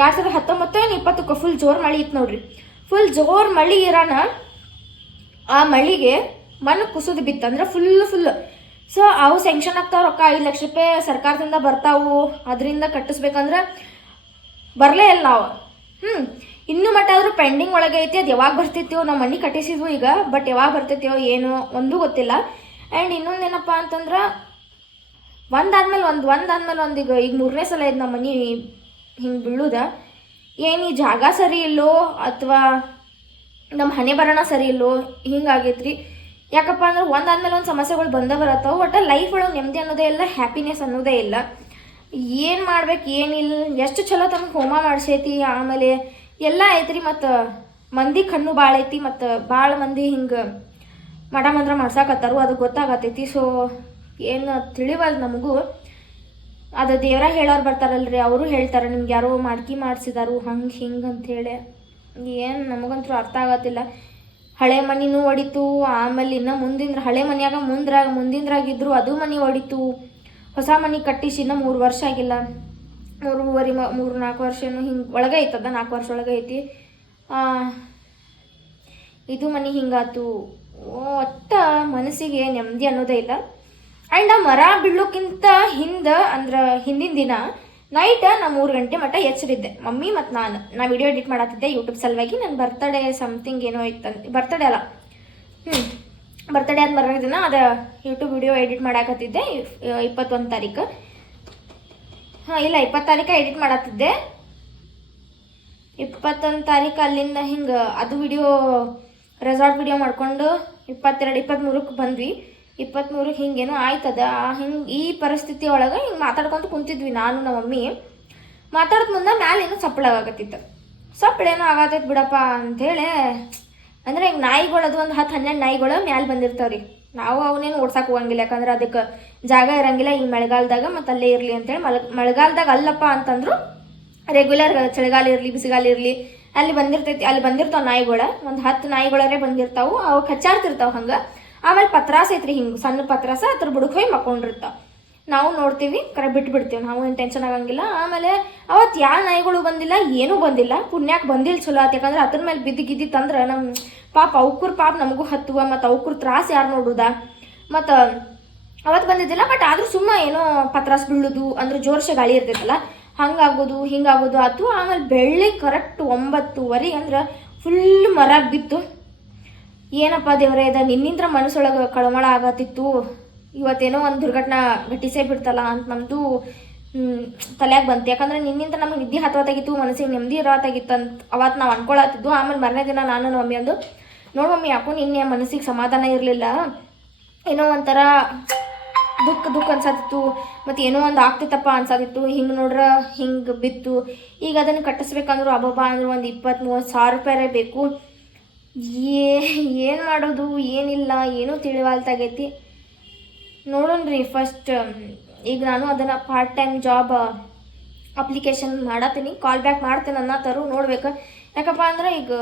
ಎರಡು ಸಾವಿರದ ಹತ್ತೊಂಬತ್ತು ಏನು ಇಪ್ಪತ್ತಕ್ಕೆ ಫುಲ್ ಜೋರು ಮಳೆ ಇತ್ತು ನೋಡ್ರಿ. ಫುಲ್ ಜೋರು ಮಳೆ ಇರೋಣ ಆ ಮಳಿಗೆ ಮಣ್ಣು ಕುಸಿದು ಬಿತ್ತು ಅಂದ್ರೆ ಫುಲ್ ಫುಲ್ ಸೊ ಅವು ಸ್ಯಾಂಕ್ಷನ್ ಆಗ್ತಾವ ರೊಕ್ಕ. ಐದು ಲಕ್ಷ ರೂಪಾಯಿ ಸರ್ಕಾರದಿಂದ ಬರ್ತಾವು. ಅದರಿಂದ ಕಟ್ಟಿಸ್ಬೇಕಂದ್ರೆ ಬರಲೇ ಇಲ್ಲ ನಾವು. ಹ್ಞೂ ಇನ್ನೂ ಮಟ್ಟ ಆದರೂ ಪೆಂಡಿಂಗ್ ಒಳಗೆ ಐತಿ. ಅದು ಯಾವಾಗ ಬರ್ತಿತ್ತೋ ನಾವು ಮನೆ ಕಟ್ಟಿಸಿದ್ವು ಈಗ. ಬಟ್ ಯಾವಾಗ ಬರ್ತಿತ್ತೋ ಏನು ಒಂದೂ ಗೊತ್ತಿಲ್ಲ. ಆ್ಯಂಡ್ ಇನ್ನೊಂದೇನಪ್ಪ ಅಂತಂದ್ರೆ ಒಂದಾದ್ಮೇಲೆ ಒಂದು ಒಂದಾದ್ಮೇಲೆ ಒಂದು ಈಗ ಈಗ ಮೂರನೇ ಸಲ ಇದು ನಮ್ಮ ಮನೆ ಹಿಂಗೆ ಬೀಳುದ. ಏನು ಈ ಜಾಗ ಸರಿ ಇಲ್ಲೋ ಅಥವಾ ನಮ್ಮ ಹಣೆ ಬರೋಣ ಸರಿ ಇಲ್ಲೋ? ಹಿಂಗಾಗೈತ್ರಿ ಯಾಕಪ್ಪ ಅಂದ್ರೆ ಒಂದಾದ್ಮೇಲೆ ಒಂದು ಸಮಸ್ಯೆಗಳು ಬಂದೇ ಬರತ್ತಾವ, ಒಟ್ಟು ಲೈಫ್ ಒಳಗೆ ನೆಮ್ಮದಿ ಅನ್ನೋದೇ ಇಲ್ಲ ಹ್ಯಾಪಿನೆಸ್ ಅನ್ನೋದೇ ಇಲ್ಲ. ಏನು ಮಾಡ್ಬೇಕು ಏನಿಲ್ಲ ಎಷ್ಟು ಚಲೋ ತಮಗೆ ಹೋಮ ಮಾಡಿಸೈತಿ, ಆಮೇಲೆ ಎಲ್ಲ ಐತ್ರಿ ಮತ್ತು ಮಂದಿ ಕಣ್ಣು ಭಾಳ ಐತಿ, ಮತ್ತು ಭಾಳ ಮಂದಿ ಹಿಂಗೆ ಮಠ ಮಂತ್ರ ಮಾಡ್ಸಾಕತ್ತಾರು, ಅದು ಗೊತ್ತಾಗತ್ತೈತಿ ಸೊ ಏನು ತಿಳಿವಲ್ ನಮಗೂ. ಅದು ದೇವ್ರ ಹೇಳೋರು ಬರ್ತಾರಲ್ರಿ, ಅವರು ಹೇಳ್ತಾರೆ, ನಿಮ್ಗೆ ಯಾರೋ ಮಾಡ್ಕಿ ಮಾಡಿಸಿದಾರು, ಹಂಗೆ ಹಿಂಗೆ ಅಂಥೇಳಿ ಏನು ನಮಗಂತೂ ಅರ್ಥ ಆಗತ್ತಿಲ್ಲ. ಹಳೆ ಮನಿನೂ ಹೊಡಿತು ಆಮೇಲೆ ಇನ್ನು ಮುಂದಿಂದ್ರ, ಹಳೆ ಮನೆಯಾಗ ಮುಂದ್ರಾಗ ಮುಂದಿಂದ್ರಾಗಿದ್ರು ಅದು ಮನೆ ಹೊಡಿತು ಹೊಸ ಮನೆ ಕಟ್ಟಿಸಿ ಇನ್ನೂ ಮೂರು ವರ್ಷ ಆಗಿಲ್ಲ. ಮೂರುವರೆ ಮೂರು ನಾಲ್ಕು ವರ್ಷನೂ ಹಿಂಗೆ ಒಳಗೆ ಐತದ ನಾಲ್ಕು ವರ್ಷ ಒಳಗೆ ಐತಿ. ಇದು ಮನೆ ಹಿಂಗಾತು. ಒಟ್ಟ ಮನಸ್ಸಿಗೆ ನೆಮ್ಮದಿ ಅನ್ನೋದೇ ಇಲ್ಲ. ಆ್ಯಂಡ್ ಆ ಮರ ಬೀಳೋಕ್ಕಿಂತ ಹಿಂದೆ ಅಂದ್ರೆ ಹಿಂದಿನ ದಿನ ನೈಟ್ ನಾ ಮೂರು ಗಂಟೆ ಮಟ್ಟ ಎಚ್ಚರಿದ್ದೆ ಮಮ್ಮಿ ಮತ್ತು ನಾನು. ನಾ ವಿಡಿಯೋ ಎಡಿಟ್ ಮಾಡತ್ತಿದ್ದೆ ಯೂಟ್ಯೂಬ್ ಸಲುವಾಗಿ ನನ್ನ ಬರ್ತಡೇ ಸಮಥಿಂಗ್ ಏನೋ ಇತ್ತಂತ ಬರ್ತಡೇ ಅಲ್ಲ. ಹ್ಞೂ ಬರ್ತಡೇ ಅಂತ ಬರೋ ದಿನ ಅದು ಯೂಟ್ಯೂಬ್ ವಿಡಿಯೋ ಎಡಿಟ್ ಮಾಡಾಕತ್ತಿದ್ದೆ. ಇಪ್ಪತ್ತೊಂದು ತಾರೀಕು. ಹಾಂ, ಇಲ್ಲ, ಇಪ್ಪತ್ತು ತಾರೀಕು ಎಡಿಟ್ ಮಾಡತ್ತಿದ್ದೆ ಇಪ್ಪತ್ತೊಂದು ತಾರೀಕು ಅಲ್ಲಿಂದ ಹಿಂಗೆ ಅದು ವಿಡಿಯೋ ರೆಸಾರ್ಟ್ ವಿಡಿಯೋ ಮಾಡಿಕೊಂಡು ಇಪ್ಪತ್ತೆರಡು ಇಪ್ಪತ್ತ್ಮೂರಕ್ಕೆ ಬಂದ್ವಿ. ಇಪ್ಪತ್ತ್ಮೂರಕ್ಕೆ ಹಿಂಗೇನೋ ಆಯ್ತದ? ಹಿಂಗೆ ಈ ಪರಿಸ್ಥಿತಿ ಒಳಗೆ ಹಿಂಗೆ ಮಾತಾಡ್ಕೊಂತ ಕುಂತಿದ್ವಿ ನಾನು ನಮ್ಮ ಮಮ್ಮಿ ಮಾತಾಡೋದು ಮುಂದೆ ಮ್ಯಾಲೆ ಸಪ್ಪಳಾಗತ್ತಿತ್ತು ಸಪ್ಪಳೇನೋ ಆಗತ್ತೈತೆ ಬಿಡಪ್ಪ ಅಂಥೇಳಿ ಅಂದ್ರೆ ಹಿಂಗೆ ನಾಯಿಗಳು ಅದು ಒಂದು ಹತ್ತು ಹನ್ನೆರಡು ನಾಯಿಗಳು ಮ್ಯಾಲೆ ಬಂದಿರ್ತಾವ್ರಿ. ನಾವು ಅವನೇನು ಓಡ್ಸಕ್ಕೆ ಹೋಗಂಗಿಲ್ಲ, ಯಾಕಂದ್ರೆ ಅದಕ್ಕೆ ಜಾಗ ಇರಂಗಿಲ್ಲ, ಈ ಮಳೆಗಾಲದಾಗ ಮತ್ತು ಅಲ್ಲೇ ಇರಲಿ ಅಂತೇಳಿ ಮಳೆ, ಮಳೆಗಾಲದಾಗ ಅಲ್ಲಪ್ಪ ಅಂತಂದ್ರು ರೆಗ್ಯುಲರ್ ಚಳಿಗಾಲ ಇರಲಿ, ಬಿಸಿಗಾಲ ಇರಲಿ, ಅಲ್ಲಿ ಬಂದಿರ್ತೈತಿ, ಅಲ್ಲಿ ಬಂದಿರ್ತಾವೆ ನಾಯಿಗಳ. ಒಂದು ಹತ್ತು ನಾಯಿಗಳರೇ ಬಂದಿರ್ತಾವೆ, ಅವು ಕಚ್ಚಾಡ್ತಿರ್ತಾವೆ ಹಂಗೆ. ಆಮೇಲೆ ಪತ್ರಾಸ ಐತ್ರಿ ಹಿಂಗೆ ಸಣ್ಣ ಪತ್ರಾಸ ಅದ್ರ ಬುಡಕ್ ಹೋಗಿ ಮಕ್ಕೊಂಡಿರ್ತಾವ ನಾವು ನೋಡ್ತೀವಿ, ಕರೆ ಬಿಟ್ಟು ಬಿಡ್ತೀವಿ ನಾವು ಏನು ಟೆನ್ಷನ್ ಆಗಂಗಿಲ್ಲ. ಆಮೇಲೆ ಅವತ್ತು ಯಾವ ನಾಯಿಗಳು ಬಂದಿಲ್ಲ, ಏನೂ ಬಂದಿಲ್ಲ. ಪುಣ್ಯಕ್ಕೆ ಬಂದಿಲ್ಲ ಚಲೋ ಆತು. ಯಾಕಂದ್ರೆ ಅದ್ರ ಮೇಲೆ ಬಿದ್ದು ಗಿದ್ದಿತ್ತಂದ್ರೆ ನಮ್ಮ ಪಾಪ ಅವ್ಕುರ್ ಪಾಪ ನಮಗೂ ಹತ್ತುವ, ಮತ್ತು ಅವ್ಕುರ್ ತ್ರಾಸ ಯಾರು ನೋಡುದ. ಮತ್ತು ಅವತ್ತು ಬಂದಿದ್ದಿಲ್ಲ, ಬಟ್ ಆದ್ರೂ ಸುಮ್ಮ ಏನೋ ಪತ್ರಾಸ್ ಬೀಳೋದು, ಅಂದ್ರೆ ಜೋರ್ಸೆ ಗಾಳಿ ಇರ್ತೈತಲ್ಲ, ಹಂಗಾಗೋದು, ಹಿಂಗಾಗೋದು ಆತು. ಆಮೇಲೆ ಬೆಳ್ಳಿ ಕರೆಕ್ಟ್ ಒಂಬತ್ತುವರೆ ಅಂದ್ರೆ ಫುಲ್ ಮರ ಬಿತ್ತು. ಏನಪ್ಪ ದೇವರೇ, ಇದ ನಿನ್ನಿಂದ್ರ ಮನಸ್ಸೊಳಗೆ ಕಳಮಳ ಆಗತ್ತಿತ್ತು. ಇವತ್ತೇನೋ ಒಂದು ದುರ್ಘಟನಾ ಘಟಿಸೇ ಬಿಡ್ತಲ್ಲ ಅಂತ ನಮ್ಮದು ತಲೆಯಾಗ ಬಂತು. ಯಾಕಂದ್ರೆ ನಿನ್ನಿಂದ ನಮಗೆ ನಿದ್ದೆ ಹತ್ತವತ್ತಾಗಿತ್ತು ಮನಸ್ಸಿಗೆ ನೆಮ್ಮದಿ ಇರೋತ್ತಾಗಿತ್ತು ಅಂತ ಅವತ್ತು ನಾವು ಅನ್ಕೊಳತ್ತಿದ್ದು. ಆಮೇಲೆ ಮರನೇ ದಿನ ನಾನು ಮಮ್ಮಿ ಅಂದು, ನೋಡು ಮಮ್ಮಿ, ಯಾಕೋ ನಿನ್ನೆ ಮನಸ್ಸಿಗೆ ಸಮಾಧಾನ ಇರಲಿಲ್ಲ. ಏನೋ ಒಂಥರ ದುಃಖ ದುಃಖ ಅನ್ಸತ್ತಿತ್ತು. ಮತ್ತು ಏನೋ ಒಂದು ಆಗ್ತಿತ್ತಪ್ಪ ಅನ್ಸತ್ತಿತ್ತು. ಹಿಂಗೆ ನೋಡ್ರೆ ಹಿಂಗೆ ಬಿತ್ತು. ಈಗ ಅದನ್ನು ಕಟ್ಟಿಸ್ಬೇಕಂದ್ರು ಅಬ್ಬಬ್ಬ ಅಂದ್ರೆ ಒಂದು ಇಪ್ಪತ್ತು ಮೂವತ್ತು ಸಾವಿರ ರೂಪಾಯಿ ಬೇಕು. ಏ, ಏನು ಮಾಡೋದು? ಏನಿಲ್ಲ, ಏನೂ ತಿಳಿವಾಲ್ತಾಗೈತಿ. ರೀ ಫಸ್ಟ್ ಈಗ ನಾನು ಅದನ್ನು ಪಾರ್ಟ್ ಟೈಮ್ ಜಾಬ್ ಅಪ್ಲಿಕೇಶನ್ ಮಾಡತ್ತೀನಿ. ಕಾಲ್ ಬ್ಯಾಕ್ ಮಾಡ್ತೇನೆ ಅನ್ನತ್ತರು ನೋಡ್ಬೇಕು. ಯಾಕಪ್ಪ ಅಂದ್ರೆ ಈಗ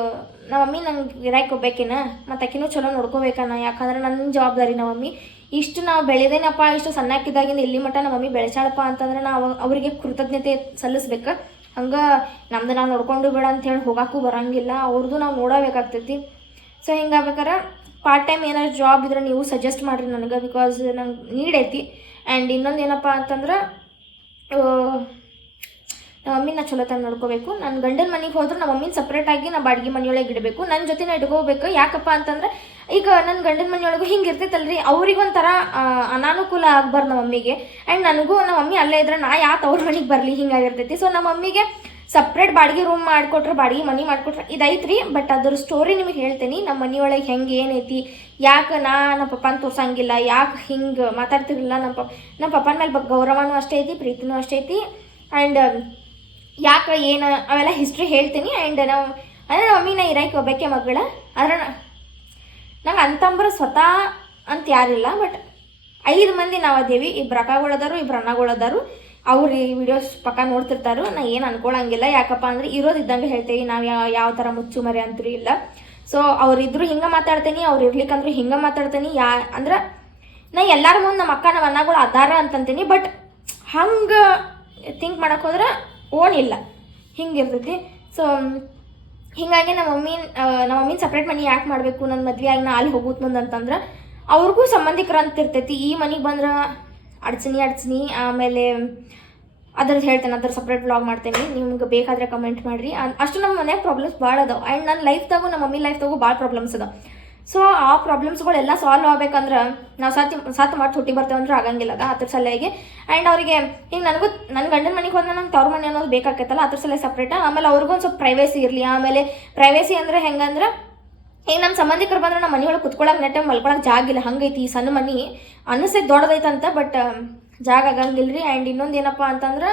ನಮ್ಮ ಮಮ್ಮಿ ನಂಗೆ ಗಿರಾಕಿ ಹೋಗ್ಬೇಕೇನ ಮತ್ತು ಆಕಿನೂ ಚಲೋ ನೋಡ್ಕೋಬೇಕನ್ನ. ಯಾಕಂದ್ರೆ ನನ್ನ ಜವಾಬ್ದಾರಿ ನಮ್ಮ ಮಮ್ಮಿ ಇಷ್ಟು ನಾವು ಬೆಳೆದೇನಪ್ಪ, ಇಷ್ಟು ಸಣ್ಣಕ್ಕಿದ್ದಾಗಿಂದ ಇಲ್ಲಿ ಮಟ್ಟ ನಮ್ಮ ಮಮ್ಮಿ ಬೆಳೆಸಾಳಪ್ಪ ಅಂತಂದ್ರೆ ನಾವು ಅವರಿಗೆ ಕೃತಜ್ಞತೆ ಸಲ್ಲಿಸ್ಬೇಕು. ಹಂಗೆ ನಮ್ದು ನಾವು ನೋಡ್ಕೊಂಡು ಬೇಡ ಅಂತೇಳಿ ಹೋಗೋಕ್ಕೂ ಬರಂಗಿಲ್ಲ ಅವ್ರದ್ದು ನಾವು ನೋಡಬೇಕಾಗ್ತೈತಿ. ಸೊ ಹಿಂಗಾಗ್ಬೇಕಾರೆ ಪಾರ್ಟ್ ಟೈಮ್ ಏನಾದ್ರು ಜಾಬ್ ಇದ್ರೆ ನೀವು ಸಜೆಸ್ಟ್ ಮಾಡಿರಿ ನನಗೆ ಬಿಕಾಸ್ ನಂಗೆ ನೀಡ್ ಐತಿ. ಆ್ಯಂಡ್ ಇನ್ನೊಂದು ಏನಪ್ಪ ಅಂತಂದ್ರೆ ನಮ್ಮ ಮಮ್ಮಿನ ಚಲೋ ತಂದು ನೋಡ್ಕೋಬೇಕು. ನನ್ನ ಗಂಡನ ಮನೆಗೆ ಹೋದ್ರೆ ನಮ್ಮ ಮಮ್ಮಿನ ಸಪ್ರೇಟಾಗಿ ನಾ ಬಾಡಿಗೆ ಮನೆಯೊಳಗೆ ಇಡಬೇಕು. ನನ್ನ ಜೊತೆನೇ ಇಟ್ಕೋಬೇಕು. ಯಾಕಪ್ಪ ಅಂತಂದ್ರೆ ಈಗ ನನ್ನ ಗಂಡನ ಮನೆಯೊಳಗೂ ಹಿಂಗೆ ಇರ್ತೈತಲ್ರಿ ಅವ್ರಿಗೊಂಥರ ಆ, ಅನಾನುಕೂಲ ಆಗ್ಬಾರ್ದು ನಮ್ಮ ಮಮ್ಮಿಗೆ ಆ್ಯಂಡ್ ನನಗೂ ನಮ್ಮ ಮಮ್ಮಿ ಅಲ್ಲೇ ಇದ್ರೆ ನಾ ಯಾಕೆ ಅವ್ರ ಮನೆಗೆ ಬರಲಿ ಹಿಂಗಾಗಿರ್ತೈತಿ. ಸೊ ನಮ್ಮ ಮಮ್ಮಿಗೆ ಸಪ್ರೇಟ್ ಬಾಡಿಗೆ ರೂಮ್ ಮಾಡಿಕೊಟ್ರೆ ಬಾಡಿಗೆ ಮನೆ ಮಾಡಿಕೊಟ್ರೆ ಇದೈತ್ರಿ. ಬಟ್ ಅದ್ರ ಸ್ಟೋರಿ ನಿಮಗೆ ಹೇಳ್ತೀನಿ. ನಮ್ಮ ಮನೆಯೊಳಗೆ ಹೆಂಗೆ ಏನೈತಿ ಯಾಕೆ ನಾ ನಮ್ಮ ಪಪ್ಪನ ತೋರ್ಸಂಗಿಲ್ಲ ಯಾಕೆ ಹಿಂಗೆ ಮಾತಾಡ್ತಿರಲಿಲ್ಲ ನಮ್ಮ ಪಪ್ಪ ನಮ್ಮ ಪಪ್ಪನ ಮೇಲೆ ಗೌರವನೂ ಅಷ್ಟೇ ಐತಿ ಪ್ರೀತಿನೂ ಅಷ್ಟೇ ಐತಿ. ಆ್ಯಂಡ್ ಯಾಕೆ ಏನು ಅವೆಲ್ಲ ಹಿಸ್ಟ್ರಿ ಹೇಳ್ತೀನಿ. ಆ್ಯಂಡ್ ನಾವು ಅಂದರೆ ನಮ್ಮ ಮಮ್ಮಿನ ನಾ ಇರಾಕಿ ಒಬ್ಬಾಕೆ ಮಗಳ. ಆದ್ರೆ ನಂಗೆ ಅಂತಂಬ್ರೆ ಸ್ವತಃ ಅಂತ ಯಾರಿಲ್ಲ ಬಟ್ ಐದು ಮಂದಿ ನಾವು ಅದೇವಿ. ಇಬ್ರು ಅಕ್ಕಗಳದಾರು ಇಬ್ರು ಅಣ್ಣಗಳದಾರು ಅವ್ರು ಈ ವಿಡಿಯೋಸ್ ಪಕ್ಕ ನೋಡ್ತಿರ್ತಾರು. ನಾ ಏನು ಅನ್ಕೊಳಂಗಿಲ್ಲ. ಯಾಕಪ್ಪ ಅಂದ್ರೆ ಇರೋದಿದ್ದಂಗೆ ಹೇಳ್ತೇವೆ. ನಾವು ಯಾವ ಯಾವ ಥರ ಮುಚ್ಚು ಮರೆ ಅಂತೂ ಇಲ್ಲ. ಸೊ ಅವರಿದ್ರು ಹಿಂಗೆ ಮಾತಾಡ್ತೀನಿ, ಅವ್ರು ಇರ್ಲಿಕ್ಕಂದ್ರೂ ಹಿಂಗೆ ಮಾತಾಡ್ತೀನಿ. ಯಾ, ಅಂದ್ರೆ ನಾ ಎಲ್ಲರ ಮುಂದೆ ನಮ್ಮ ಅಕ್ಕ ನಮ್ಮ ಅಣ್ಣಗಳು ಅದಾರ ಅಂತಂತೀನಿ ಬಟ್ ಹಂಗೆ ಥಿಂಕ್ ಮಾಡೋಕೆ ಹೋದ್ರೆ ಓನ್ ಇಲ್ಲ. ಹಿಂಗಿರ್ತೈತಿ ಸೊ ಹಿಂಗಾಗಿ ನಮ್ಮ ಮಮ್ಮಿ ನಮ್ಮ ಮಮ್ಮಿನ ಸಪ್ರೇಟ್ ಮನೆ ಯಾಕೆ ಮಾಡಬೇಕು? ನನ್ನ ಮದ್ವೆ ಆಗಿ ನಾ ಅಲ್ಲಿ ಹೋಗುತ್ತೆ ಅಂತಂದ್ರೆ, ಅವ್ರಿಗೂ ಸಂಬಂಧಿಕರು ಅಂತ ಇರ್ತೈತಿ ಈ ಮನೆಗೆ ಬಂದ್ರೆ ಅಡ್ಚಣಿ ಅಡ್ಚಣಿ. ಆಮೇಲೆ ಅದ್ರದ್ದು ಹೇಳ್ತೇನೆ, ಅದ್ರ ಸಪ್ರೇಟ್ ಬ್ಲಾಗ್ ಮಾಡ್ತೇನೆ. ನಿಮ್ಗೆ ಬೇಕಾದರೆ ಕಮೆಂಟ್ ಮಾಡಿರಿ. ಅಷ್ಟು ನಮ್ಮ ಮನೆಯಾಗ ಪ್ರಾಬ್ಲಮ್ಸ್ ಭಾಳ ಅದಾವೆ. ಆ್ಯಂಡ್ ನನ್ನ ಲೈಫ್ದಾಗೂ ನಮ್ಮ ಮಮ್ಮಿ ಲೈಫ್ದಾಗೂ ಭಾಳ ಪ್ರಾಬ್ಲಮ್ಸ್ ಅದಾವೆ. ಸೊ ಆ ಪ್ರಾಬ್ಲಮ್ಸ್ಗಳೆಲ್ಲ ಸಾಲ್ವ್ ಆಗ್ಬೇಕಂದ್ರೆ ನಾವು ಸತ್ತು ಸತ್ ಮಾಡಿ ಹುಟ್ಟಿ ಬರ್ತೇವೆ ಅಂದ್ರೆ ಆಗಂಗಿಲ್ಲ ಅದ ಅದ್ರ ಸಲುವಾಗಿ. ಆ್ಯಂಡ್ ಅವರಿಗೆ ಈಗ ನನಗೂ ನನ್ನ ಗಂಡನ ಮನೆಗೆ ಹೋದ್ರೆ ನಂಗೆ ತವ್ರ ಮನೆ ಅನ್ನೋದು ಬೇಕಾಕೈತಲ್ಲ, ಅದ್ರ ಸಲ ಸಪ್ರೇಟ ಆಮೇಲೆ ಅವ್ರಿಗೂ ಒಂದು ಸ್ವಲ್ಪ ಪ್ರೈವೇಸಿ ಇರಲಿ. ಆಮೇಲೆ ಪ್ರೈವೇಸಿ ಅಂದ್ರೆ ಹೆಂಗಂದ್ರೆ ಈಗ ನಮ್ಮ ಸಂಬಂಧಿಕರು ಬಂದ್ರೆ ನಮ್ಮ ಮನೆಯೊಳಗೆ ಕುತ್ಕೊಳ್ಳೋಕೆ ನೆಟ್ಟ ಮಲ್ಕೊಳಕ್ಕೆ ಜಾಗ ಇಲ್ಲ. ಹಂಗೈತಿ ಈ ಸಣ್ಣ ಮನೆ. ಅನ್ನಿಸೇ ದೊಡ್ಡದೈತಂತ ಬಟ್ ಜಾಗ ಆಗಂಗಿಲ್ಲ ರೀ ಆ್ಯಂಡ್ ಇನ್ನೊಂದು ಏನಪ್ಪ ಅಂತಂದ್ರೆ